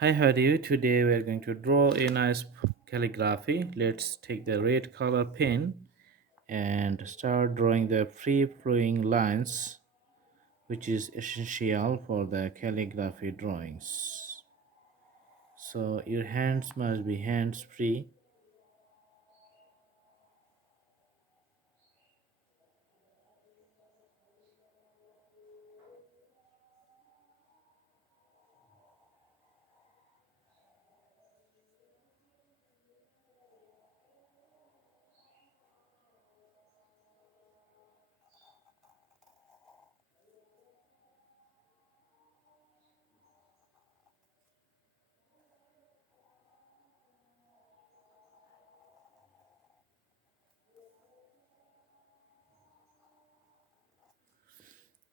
Hi, how are you? Today we are going to draw a nice calligraphy. Let's take the red color pen and start drawing the free flowing lines, which is essential for the calligraphy drawings. So your hands must be hands free.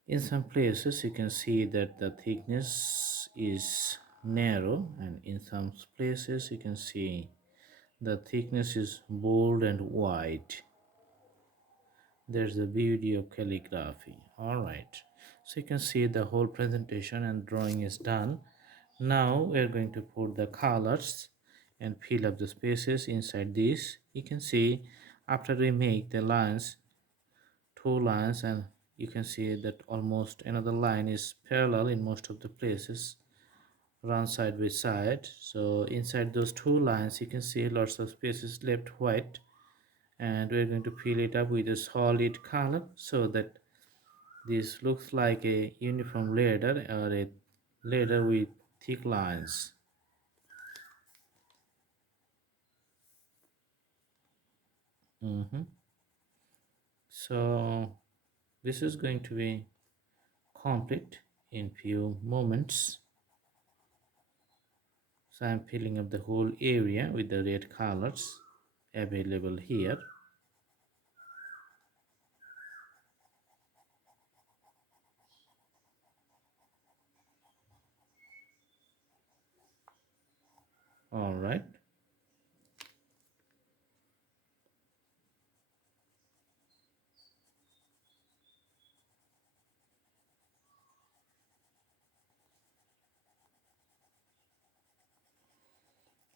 In some places, you can see that the thickness is narrow, and in some places, you can see the thickness is bold and wide. There's the beauty of calligraphy. All right, so you can see the whole presentation and drawing is done. Now we're going to put the colors and fill up the spaces inside this. You can see after we make the lines, two lines, and you can see that almost another line is parallel in most of the places, run side by side. So inside those two lines you can see lots of spaces left white, and we're going to fill it up with a solid color so that this looks like a uniform ladder or a ladder with thick lines. Mhm. So this is going to be complete in few moments. So I'm filling up the whole area with the red colors available here. All right.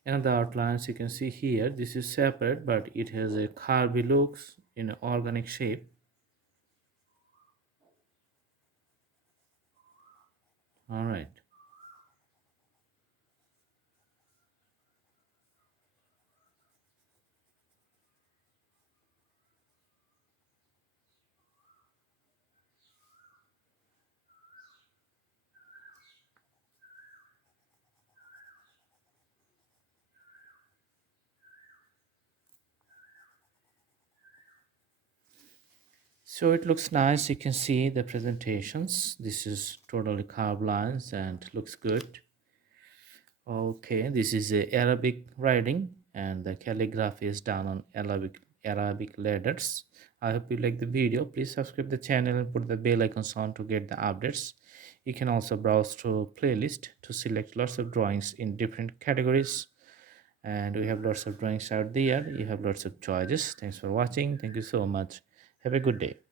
Another outlines you can see here. This is separate, but it has a curvy looks in an organic shape. All right. So it looks nice. You can see the presentations. This is totally carved lines and looks good. Okay, this is a Arabic writing, and the calligraphy is done on Arabic letters. I hope you like the video. Please subscribe the channel and put the bell icons on to get the updates. You can also browse through playlist to select lots of drawings in different categories, and we have lots of drawings out there. You have lots of choices. Thanks for watching. Thank you so much. Have a good day.